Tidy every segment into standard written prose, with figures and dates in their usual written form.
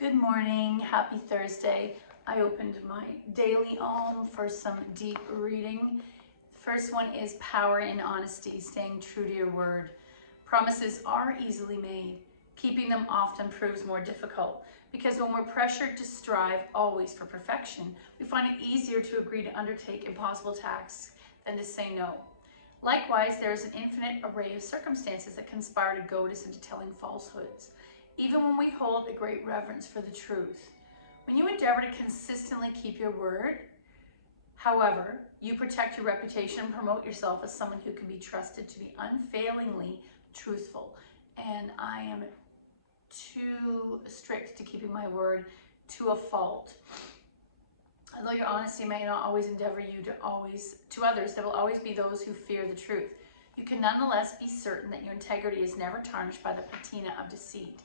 Good morning, happy Thursday. I opened my daily Om for some deep reading. First one is power in honesty, staying true to your word. Promises are easily made. Keeping them often proves more difficult because when we're pressured to strive always for perfection, we find it easier to agree to undertake impossible tasks than to say no. Likewise, there is an infinite array of circumstances that conspire to goad us into telling falsehoods, even when we hold a great reverence for the truth. When you endeavor to consistently keep your word, however, you protect your reputation and promote yourself as someone who can be trusted to be unfailingly truthful. And I am too strict to keeping my word to a fault. Although your honesty may not always endeavor you to others, there will always be those who fear the truth. You can nonetheless be certain that your integrity is never tarnished by the patina of deceit.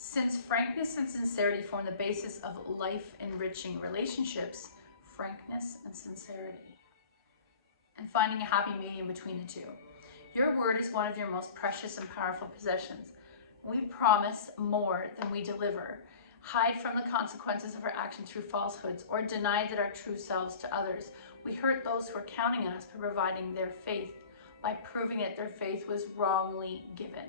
Since frankness and sincerity form the basis of life-enriching relationships, frankness and sincerity, and finding a happy medium between the two. Your word is one of your most precious and powerful possessions. We promise more than we deliver, hide from the consequences of our action through falsehoods, or deny that our true selves to others. We hurt those who are counting on us by providing their faith, by proving that their faith was wrongly given.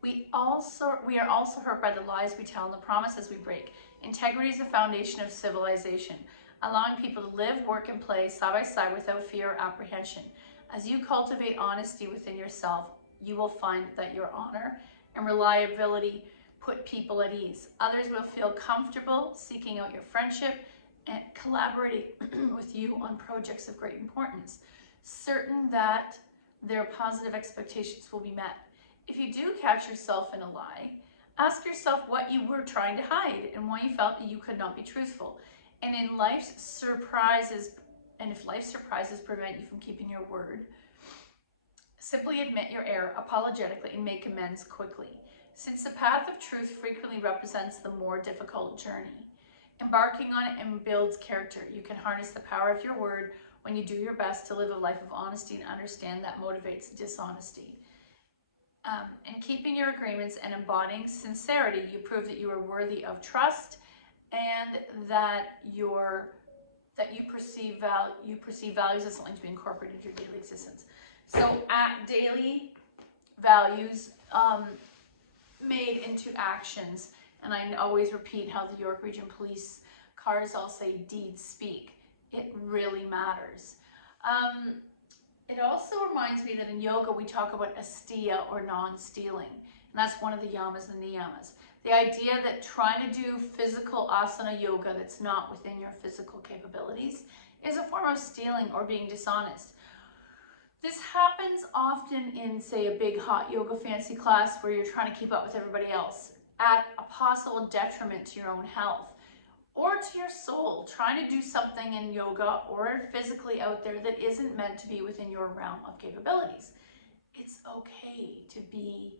We are also hurt by the lies we tell and the promises we break. Integrity is the foundation of civilization, allowing people to live, work, and play side by side without fear or apprehension. As you cultivate honesty within yourself, you will find that your honor and reliability put people at ease. Others will feel comfortable seeking out your friendship and collaborating with you on projects of great importance, certain that their positive expectations will be met. If you do catch yourself in a lie, ask yourself what you were trying to hide and why you felt that you could not be truthful. And if life's surprises prevent you from keeping your word, simply admit your error apologetically and make amends quickly. Since the path of truth frequently represents the more difficult journey, embarking on it and builds character. You can harness the power of your word when you do your best to live a life of honesty and understand that motivates dishonesty. In keeping your agreements and embodying sincerity, you prove that you are worthy of trust and that you perceive values as something to be incorporated into your daily existence. So at daily values made into actions, and I always repeat how the York Region Police cars all say deeds speak. It really matters. It also reminds me that in yoga we talk about asteya or non-stealing, and that's one of the yamas and niyamas. The idea that trying to do physical asana yoga that's not within your physical capabilities is a form of stealing or being dishonest. This happens often in, say, a big hot yoga fancy class where you're trying to keep up with everybody else at a possible detriment to your own health or to your soul, trying to do something in yoga or physically out there that isn't meant to be within your realm of capabilities. It's okay to be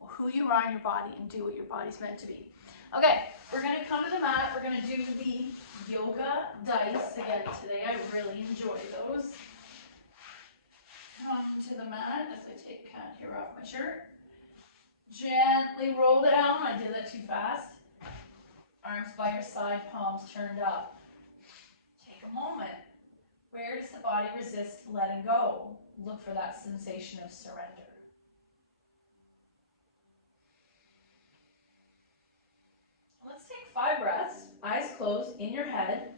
who you are in your body and do what your body's meant to be. Okay, we're going to come to the mat. We're going to do the yoga dice again today. I really enjoy those. Come to the mat as I take cat hair off my shirt. Gently roll down. I did that too fast. Arms by your side, palms turned up. Take a moment. Where does the body resist letting go? Look for that sensation of surrender. Let's take 5 breaths, eyes closed, in your head,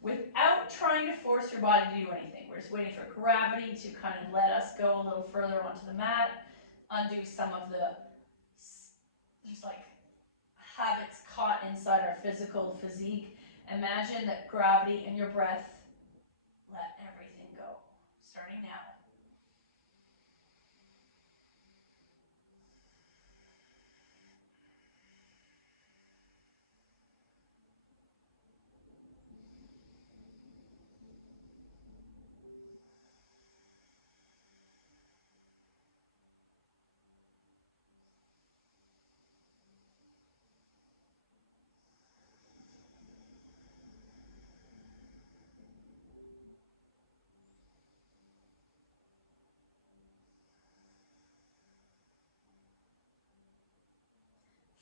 without trying to force your body to do anything. We're just waiting for gravity to kind of let us go a little further onto the mat, undo some of the just like habits caught inside our physical physique. Imagine that gravity and your breath let everything go. Starting now.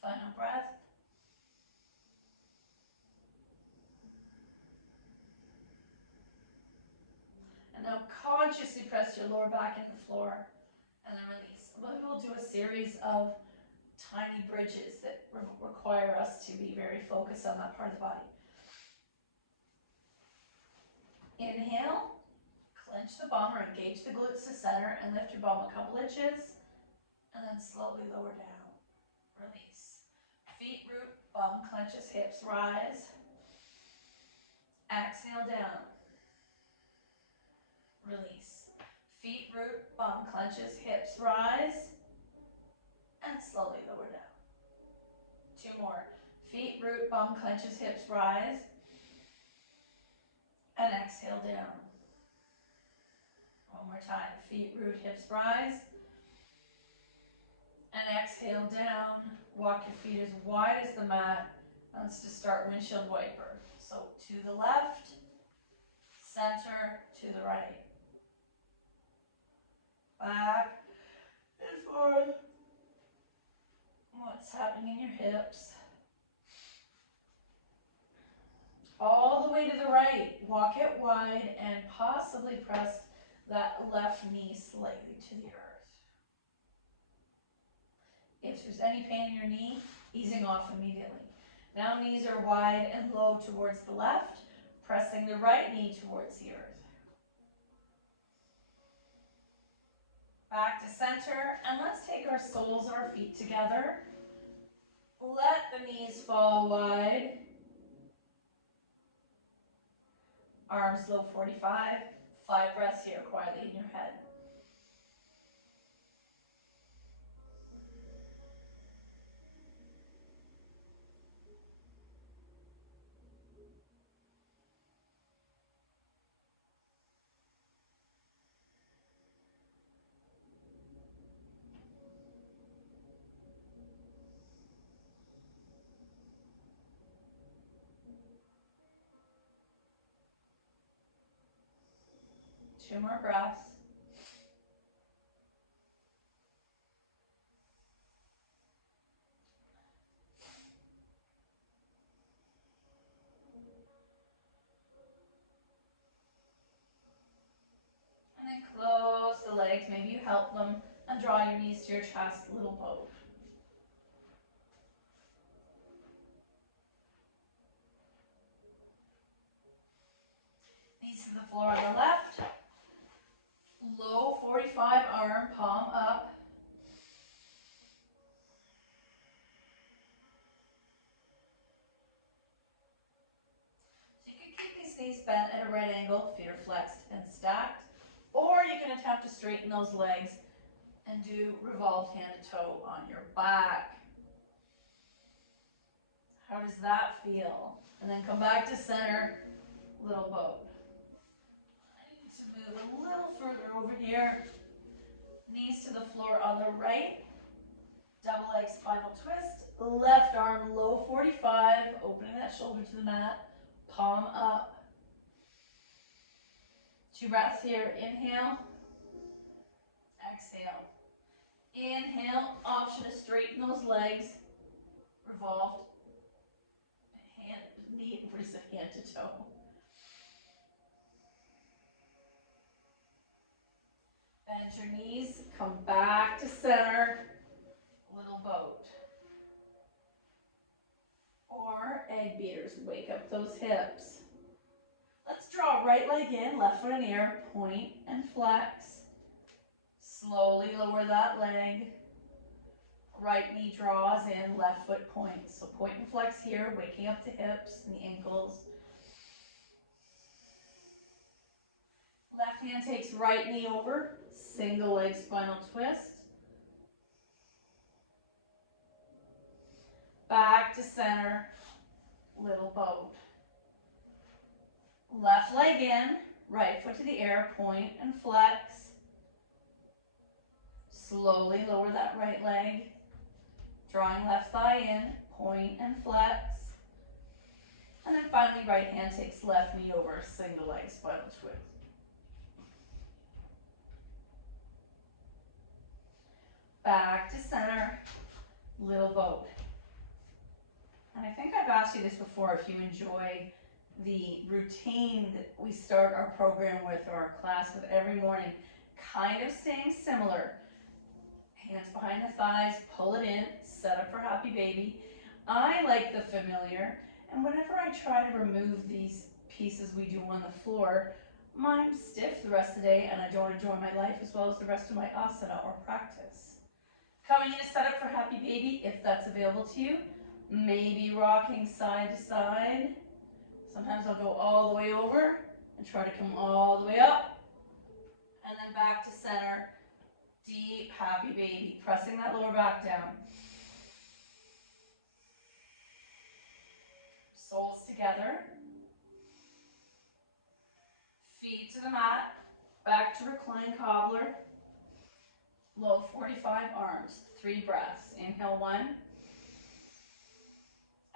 Final breath. consciously press your lower back into the floor and then release. We'll do a series of tiny bridges that require us to be very focused on that part of the body. Inhale, clench the bum or engage the glutes to center and lift your bum a couple inches and then slowly lower down. Release. Feet root, bum clenches, hips rise. Exhale down. Release. Feet root, bum clenches, hips rise. And slowly lower down. 2 more. Feet root, bum clenches, hips rise. And exhale down. 1 more time. Feet root, hips rise. And exhale down. Walk your feet as wide as the mat. And let's just start windshield wiper. So to the left, center, to the right. Back and forth. What's happening in your hips? All the way to the right. Walk it wide and possibly press that left knee slightly to the earth. If there's any pain in your knee, easing off immediately. Now knees are wide and low towards the left, pressing the right knee towards the earth. Back to center, and let's take our soles of our feet together. Let the knees fall wide. Arms low 45. 5 breaths here, quietly in your head. Two more breaths. And then close the legs. Maybe you help them and draw your knees to your chest, little boat. Knees to the floor on the left. Low 45 arm, palm up. So you can keep these knees bent at a right angle, feet are flexed and stacked. Or you can attempt to straighten those legs and do revolved hand to toe on your back. How does that feel? And then come back to center, little boat. I need to move a little further over here. Knees to the floor on the right. Double leg spinal twist. Left arm low 45, opening that shoulder to the mat. Palm up. 2 breaths here. Inhale. Exhale. Inhale. Option to straighten those legs. Revolved. Knee versus hand to toe. Bend your knees. Come back to center. Little boat. Or egg beaters. Wake up those hips. Let's draw right leg in, left foot in air, point and flex. Slowly lower that leg. Right knee draws in, left foot points. So point and flex here, waking up the hips and the ankles. Left hand takes right knee over, single leg spinal twist. Back to center, little boat. Left leg in, right foot to the air, point and flex. Slowly lower that right leg. Drawing left thigh in, point and flex. And then finally right hand takes left knee over, single leg spinal twist. Back to center, little boat. And I think I've asked you this before, if you enjoy the routine that we start our program with, or our class with every morning, kind of staying similar. Hands behind the thighs, pull it in, set up for happy baby. I like the familiar, and whenever I try to remove these pieces we do on the floor, I'm stiff the rest of the day and I don't enjoy my life as well as the rest of my asana or practice. Coming in to set up for happy baby, if that's available to you. Maybe rocking side to side. Sometimes I'll go all the way over and try to come all the way up. And then back to center. Deep happy baby, pressing that lower back down. Soles together. Feet to the mat. Back to recline cobbler. Low 45 arms. 3 breaths. Inhale 1.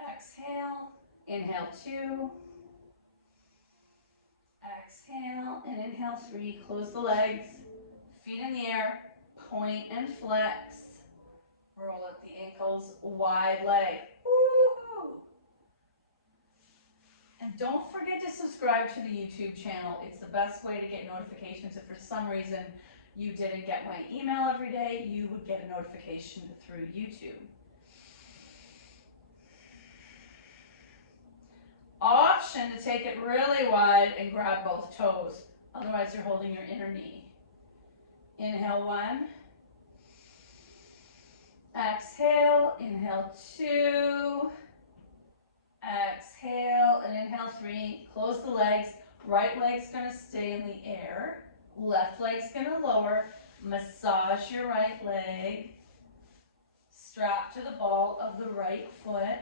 Exhale. Inhale 2. Exhale and inhale 3. Close the legs. Feet in the air. Point and flex. Roll up the ankles. Wide leg. Woo-hoo. And don't forget to subscribe to the YouTube channel. It's the best way to get notifications. If for some reason you didn't get my email every day, you would get a notification through YouTube. Option to take it really wide and grab both toes. Otherwise, you're holding your inner knee. Inhale 1. Exhale. Inhale 2. Exhale and inhale 3. Close the legs. Right leg's going to stay in the air. Left leg's going to lower. Massage your right leg. Strap to the ball of the right foot.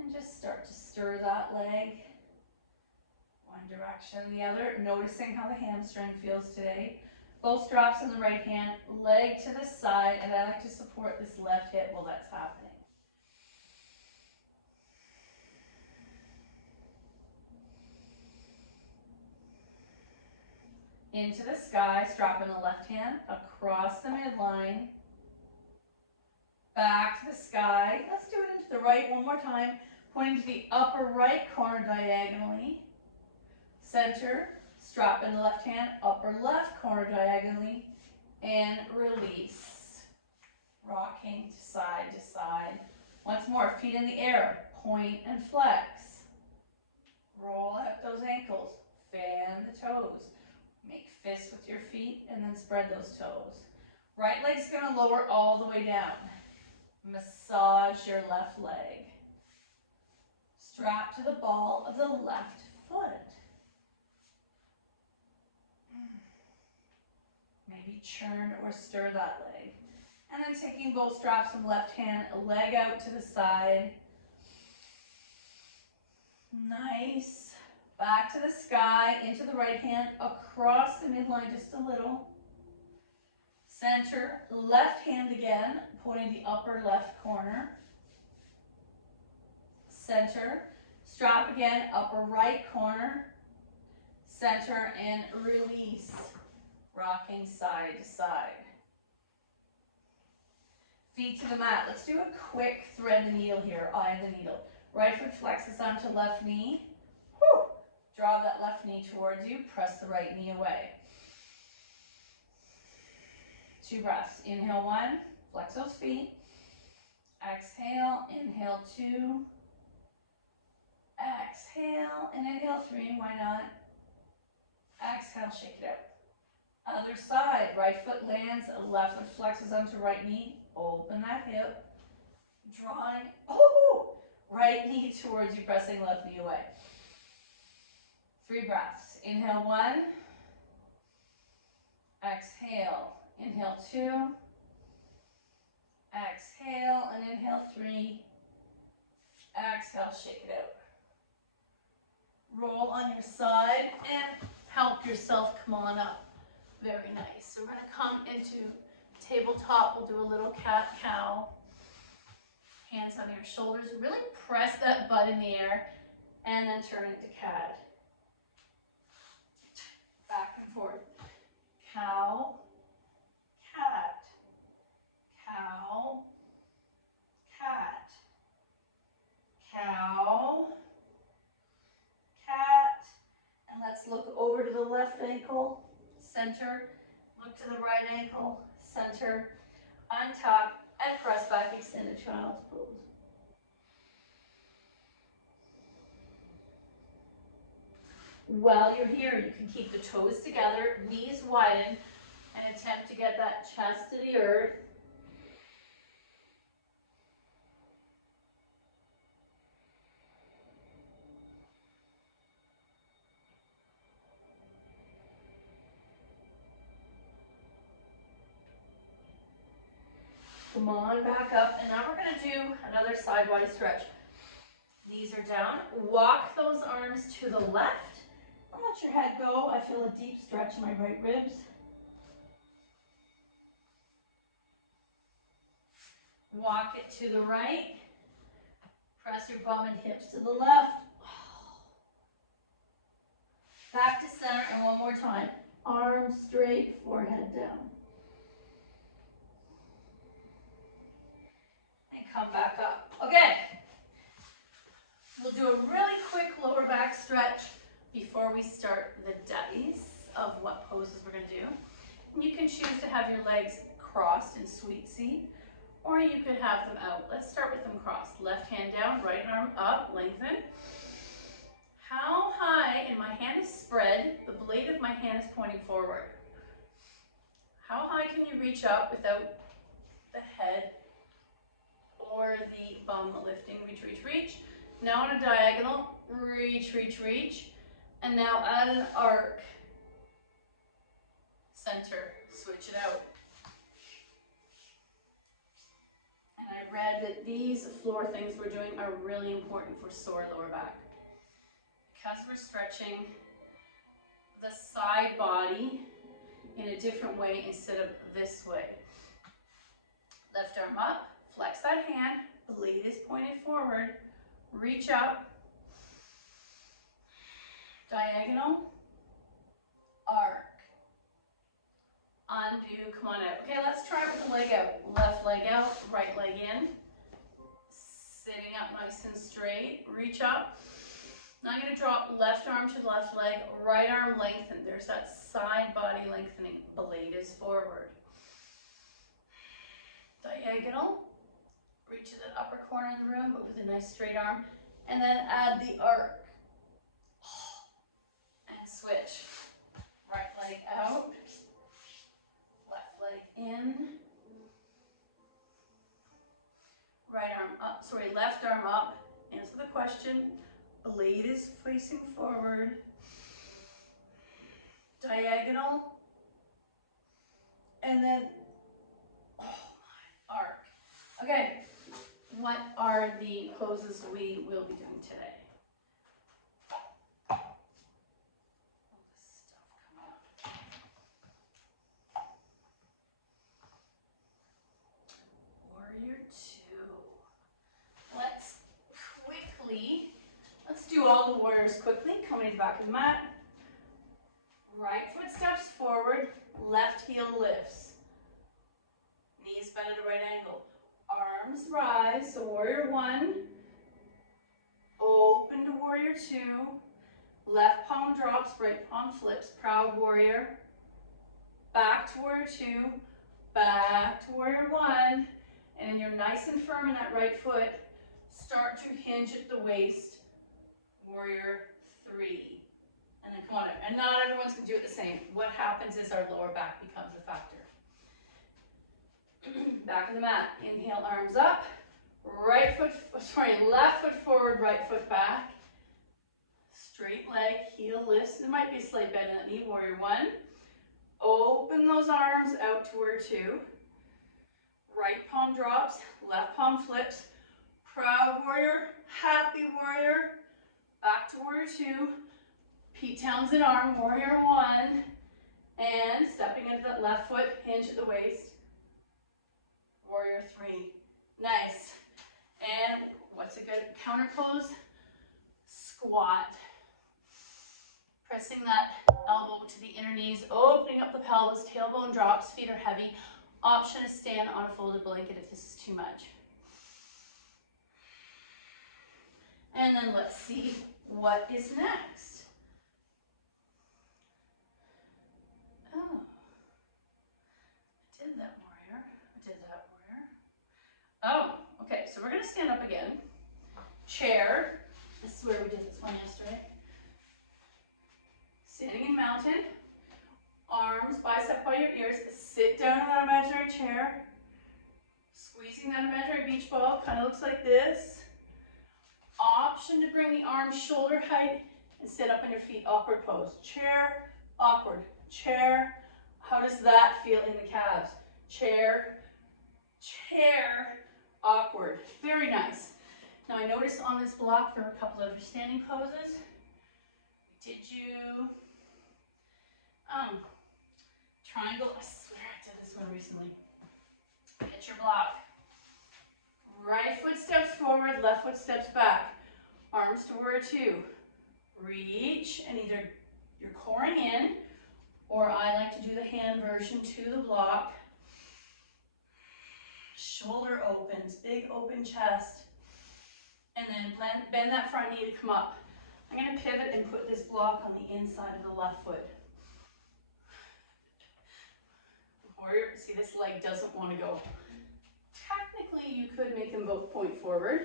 And just start to stir that leg. One direction, the other. Noticing how the hamstring feels today. Both straps in the right hand, leg to the side, and I like to support this left hip while that's happening. Into the sky, strap in the left hand, across the midline. Back to the sky. Let's do it into the right one more time. Pointing to the upper right corner diagonally. Center, strap in the left hand, upper left corner diagonally, and release. Rocking side to side. Once more, feet in the air, point and flex. Roll out those ankles, fan the toes. Make fists with your feet and then spread those toes. Right leg's gonna lower all the way down. Massage your left leg. Strap to the ball of the left foot. Maybe churn or stir that leg. And then taking both straps in the left hand, leg out to the side. Nice. Back to the sky, into the right hand, across the midline just a little. Center, left hand again, pointing the upper left corner. Center, strap again, upper right corner. Center and release. Rocking side to side. Feet to the mat. Let's do a quick thread the needle here, eye of the needle. Right foot flexes onto left knee. Whew. Draw that left knee towards you. Press the right knee away. 2 breaths. Inhale 1. Flex those feet. Exhale. Inhale 2. Exhale. And inhale 3. Why not? Exhale. Shake it out. Other side, right foot lands, left foot flexes onto right knee. Open that hip. Drawing, right knee towards you, pressing left knee away. 3 breaths. Inhale 1. Exhale. Inhale 2. Exhale and inhale 3. Exhale, shake it out. Roll on your side and help yourself come on up. Very nice. So we're going to come into tabletop. We'll do a little cat-cow. Hands on your shoulders. Really press that butt in the air and then turn into cat. Back and forth. Cow, cat, cow, cat, left ankle, center, look to the right ankle, center, untuck, and press back, extended child's pose. While you're here, you can keep the toes together, knees widen, and attempt to get that chest to the earth. Come on, back up. And now we're going to do another side body stretch. Knees are down. Walk those arms to the left. And let your head go. I feel a deep stretch in my right ribs. Walk it to the right. Press your bum and hips to the left. Back to center, and one more time. Arms straight, forehead down. And come back up. Okay. We'll do a really quick lower back stretch before we start the dice of what poses we're going to do. And you can choose to have your legs crossed in sweet seat, or you could have them out. Let's start with them crossed. Left hand down, right arm up, lengthen. How high, and my hand is spread, the blade of my hand is pointing forward. How high can you reach up without the head or the bum lifting? Reach, reach, reach. Now on a diagonal, reach, reach, reach. And now add an arc. Center, switch it out. And I read that these floor things we're doing are really important for sore lower back. Because we're stretching the side body in a different way instead of this way. Left arm up, flex that hand, blade is pointed forward, reach up, diagonal, arc, undo, come on out. Okay, let's try it with the leg out. Left leg out, right leg in, sitting up nice and straight, reach up. Now I'm going to drop left arm to the left leg, right arm lengthened. There's that side body lengthening. Blade is forward. Diagonal. Reach to the upper corner of the room, but with a nice straight arm. And then add the arc. And switch. Right leg out. Left leg in. Right arm up. Sorry, left arm up. Answer the question. Blade is facing forward. Diagonal. And then, oh my, arc. Okay, what are the poses we will be doing today? All this stuff coming up. Warrior two. Let's do all the warriors quickly. Coming to the back of the mat. Right foot steps forward, left heel lifts. Knees bend at a right angle. Arms rise, so warrior one. Open to warrior two. Left palm drops, right palm flips. Proud warrior. Back to warrior two. Back to warrior one. And you're nice and firm in that right foot. Start to hinge at the waist. Warrior three. And then come on up. And not everyone's going to do it the same. What happens is our lower back becomes a factor. Back of the mat. Inhale, arms up. Left foot forward, right foot back. Straight leg, heel lifts. There might be a slight bend in that knee. Warrior one. Open those arms out to warrior two. Right palm drops, left palm flips. Proud warrior, happy warrior. Back to warrior two. Pete Townsend arm, warrior one. And stepping into that left foot, hinge at the waist. Warrior three. Nice. And what's a good counter pose? Squat. Pressing that elbow to the inner knees, opening up the pelvis, tailbone drops, feet are heavy. Option is stand on a folded blanket if this is too much. And then let's see what is next. so we're gonna stand up again. Chair, this is where we did this one yesterday. Standing in mountain, arms bicep by your ears, sit down in that imaginary chair, squeezing that imaginary beach ball, kind of looks like this. Option to bring the arms shoulder height and sit up on your feet, awkward pose. Chair, awkward, chair. How does that feel in the calves? Chair, chair, awkward. Very nice. Now I noticed on this block for a couple of standing poses, did you, triangle, I swear I did this one recently. Get your block. Right foot steps forward, left foot steps back. Arms to warrior two. Reach, and either you're coring in, or I like to do the hand version to the block. Shoulder opens, big open chest. And then bend that front knee to come up. I'm going to pivot and put this block on the inside of the left foot. Warrior, see, this leg doesn't want to go. Technically, you could make them both point forward.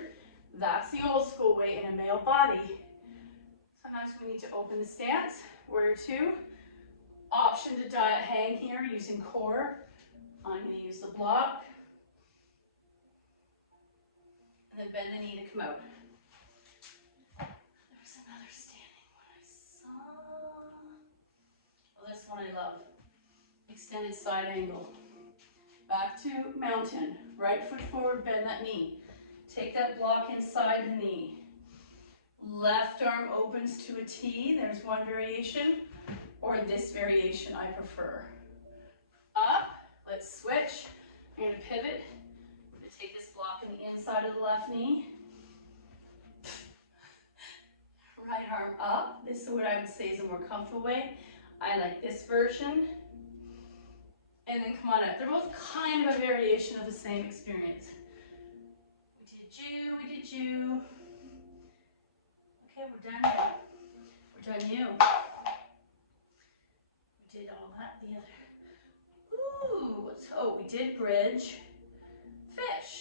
That's the old school way in a male body. Sometimes we need to open the stance. Warrior two. Option to hang here using core. I'm going to use the block. And then bend the knee to come out. There's another standing one I saw. Oh, this one I love. Extended side angle. Back to mountain. Right foot forward, bend that knee. Take that block inside the knee. Left arm opens to a T. There's one variation. Or this variation I prefer. Up. Let's switch. I'm going to pivot. I'm going to take this block in the inside of the left knee. Right arm up. This is what I would say is a more comfortable way. I like this version. And then come on up. They're both kind of a variation of the same experience. We did you. Okay, we're done now. We're done you. We did all that, the other. Ooh, we did bridge. Fish.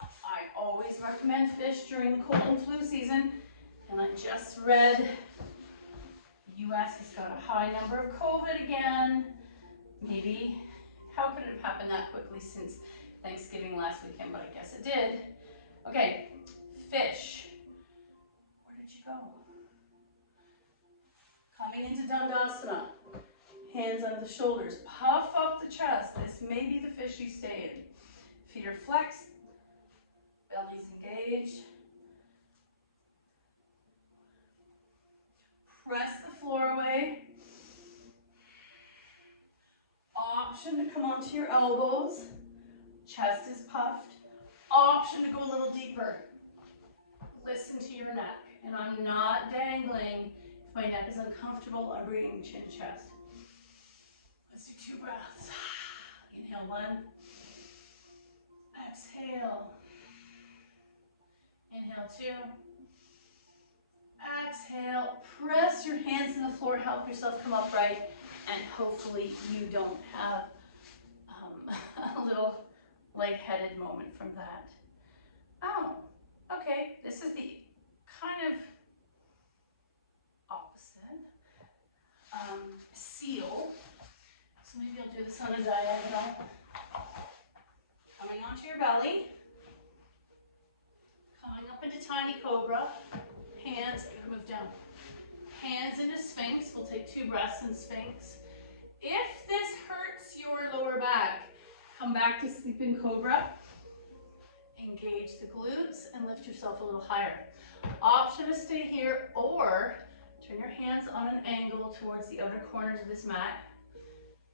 I always recommend fish during the cold and flu season. And I just read the US has got a high number of COVID again. Maybe, how could it have happened that quickly since Thanksgiving last weekend, but I guess it did. Okay, fish. Where did you go? Coming into Dandasana. Hands under the shoulders. Puff up the chest. This may be the fish you stay in. Feet are flexed. Belly's engaged. Press the floor away. Option to come onto your elbows. Chest is puffed. Option to go a little deeper. Listen to your neck. And I'm not dangling. If my neck is uncomfortable, I'm breathing chin to chest. Let's do 2 breaths. Inhale 1. Exhale. Inhale 2. Exhale. Press your hands in the floor. Help yourself come upright. And hopefully you don't have a little lightheaded moment from that. Oh, okay. This is the kind of opposite. Seal. So maybe I'll do this on a diagonal. Coming onto your belly. Coming up into tiny cobra. Hands, I'm gonna move down. Hands into Sphinx. We'll take 2 breaths in Sphinx. If this hurts your lower back, come back to sleeping cobra. Engage the glutes and lift yourself a little higher. Option to stay here or turn your hands on an angle towards the outer corners of this mat.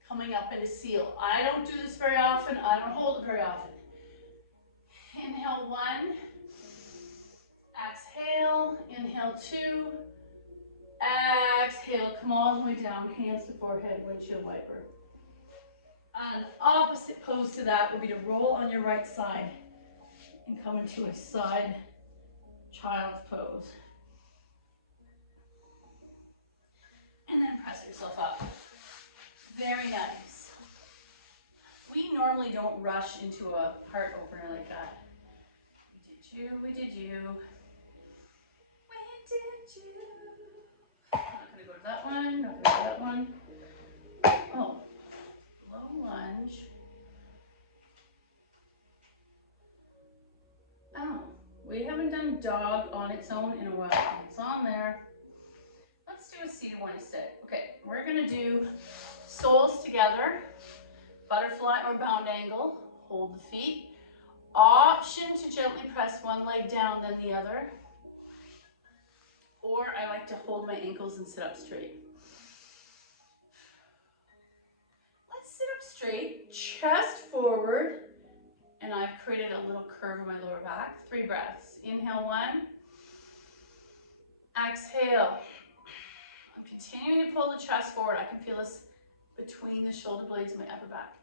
Coming up into seal. I don't do this very often. I don't hold it very often. Inhale 1. Exhale. Inhale 2. Exhale, come all the way down, hands to forehead, windshield wiper. An opposite pose to that would be to roll on your right side and come into a side child's pose. And then press yourself up. Very nice. We normally don't rush into a heart opener like that. you, we did you. We did you. I'm not gonna go to that one, not gonna go to that one. Oh, low lunge. Oh, we haven't done dog on its own in a while. It's on there. Let's do a seated one instead. Okay, we're gonna do soles together, butterfly or bound angle, hold the feet. Option to gently press one leg down, then the other. Or I like to hold my ankles and sit up straight. Let's sit up straight, chest forward, and I've created a little curve in my lower back. 3 breaths. Inhale 1. Exhale. I'm continuing to pull the chest forward. I can feel this between the shoulder blades and my upper back.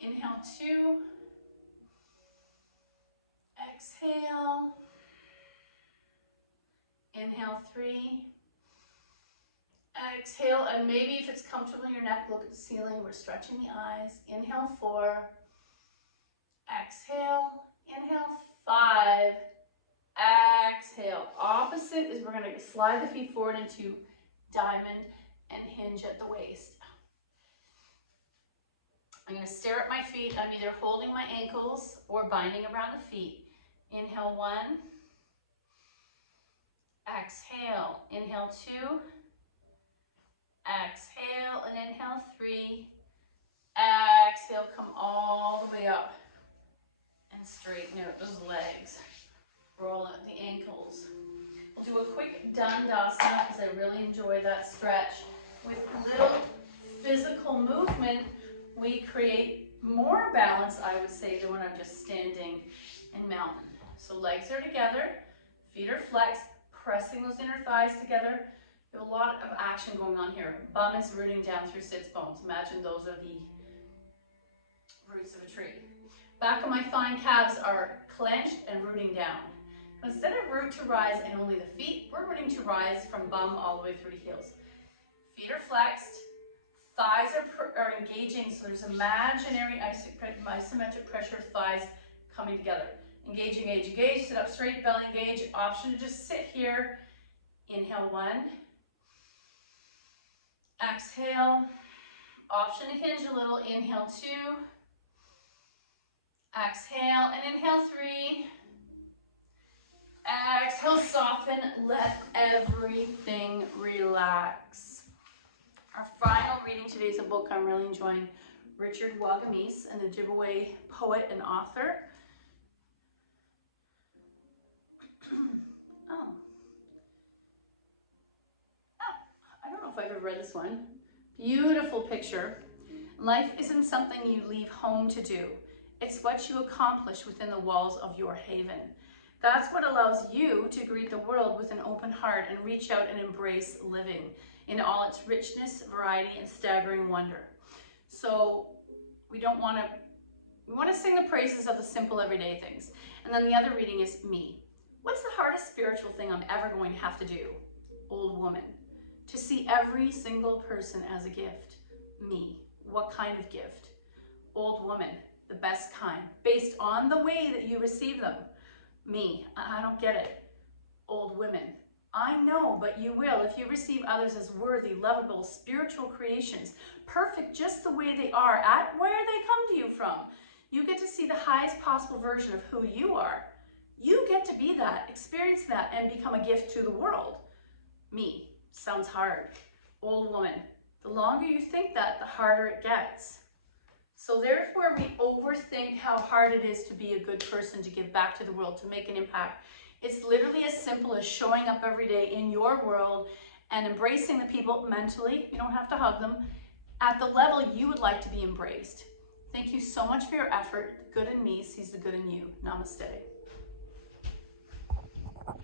Inhale 2. Exhale. Inhale 3. Exhale, and maybe if it's comfortable in your neck, look at the ceiling. We're stretching the eyes. Inhale 4. Exhale. Inhale 5. Exhale. Opposite is we're going to slide the feet forward into diamond and hinge at the waist. I'm going to stare at my feet. I'm either holding my ankles or binding around the feet. Inhale 1. Exhale. Inhale 2. Exhale and inhale 3. Exhale, come all the way up and straighten out those legs. Roll out the ankles. We'll do a quick Dandasana because I really enjoy that stretch. With little physical movement, we create more balance, I would say, than when I'm just standing in mountain. So legs are together, feet are flexed, pressing those inner thighs together. We have a lot of action going on here. Bum is rooting down through sits bones. Imagine those are the roots of a tree. Back of my thigh and calves are clenched and rooting down. Instead of root to rise and only the feet, we're rooting to rise from bum all the way through to heels. Feet are flexed, thighs are engaging, so there's imaginary isometric pressure of thighs coming together. Engage, engage, engage, sit up straight, belly engage. Option to just sit here. Inhale 1. Exhale. Option to hinge a little. Inhale 2. Exhale and inhale 3. Exhale, soften, let everything relax. Our final reading today is a book I'm really enjoying, Richard Wagamese, an Ojibwe poet and author. I don't know if I've ever read this one. Beautiful picture. Life isn't something you leave home to do. It's what you accomplish within the walls of your haven. That's what allows you to greet the world with an open heart and reach out and embrace living in all its richness, variety, and staggering wonder. So we want to sing the praises of the simple everyday things. And then the other reading is me. What's the hardest spiritual thing I'm ever going to have to do? Old woman. To see every single person as a gift. Me. What kind of gift? Old woman. The best kind. Based on the way that you receive them. Me. I don't get it. Old women. I know, but you will if you receive others as worthy, lovable, spiritual creations, perfect just the way they are at where they come to you from. You get to see the highest possible version of who you are. You get to be that, experience that, and become a gift to the world. Me. Sounds hard. Old woman. The longer you think that, the harder it gets. So therefore, we overthink how hard it is to be a good person, to give back to the world, to make an impact. It's literally as simple as showing up every day in your world and embracing the people mentally. You don't have to hug them. At the level you would like to be embraced. Thank you so much for your effort. The good in me sees the good in you. Namaste.